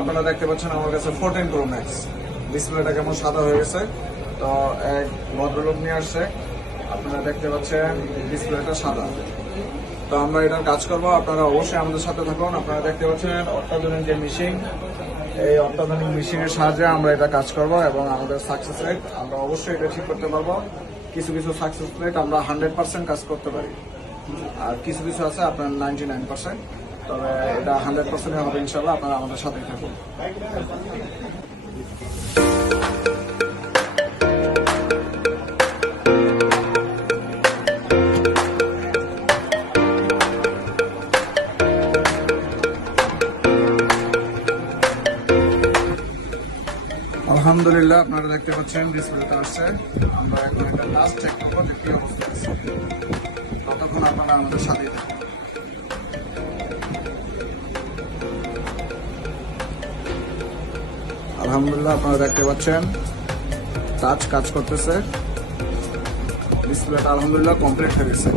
আপনারা দেখতে পাচ্ছেন আমার কাছে 14 Pro Max ডিসপ্লেটা কেমন সাদা হয়ে গেছে। তো এক ভদ্রলোক নিয়ে আসছে, আপনারা দেখতে পাচ্ছেন ডিসপ্লেটা সাদা। তো আমরা এটার কাজ করব, আপনারা অবশ্যই আমাদের সাথে থাকুন। আপনারা দেখতে পাচ্ছেন অত্যাধুনিক যে মেশিন, এই অত্যাধুনিক মেশিনের সাহায্যে আমরা এটা কাজ করব এবং আমাদের সাকসেস রেট আমরা অবশ্যই এটা ঠিক করতে পারবো। কিছু কিছু সাকসেস রেট আমরা 100% কাজ করতে পারি, আর কিছু কিছু আছে আপনার 99%। তবে এটা 100% হবে ইনশাল্লাহ। আপনারা আমাদের সাথেই থাকুন। আলহামদুলিল্লাহ, আপনারা দেখতে পাচ্ছেন ডিসপ্লেটা আসছে। আমরা এখন এটা লাস্ট চেক করবো যে কি অবস্থা আছে। ততক্ষণ আপনারা আমাদের সাথেই থাকুন। আলহামদুলিল্লাহ, আপনারা দেখতে পাচ্ছেন টাচ কাজ করতেছে। ডিসপ্লেটা আলহামদুলিল্লাহ কমপ্লিট হয়ে গেছে।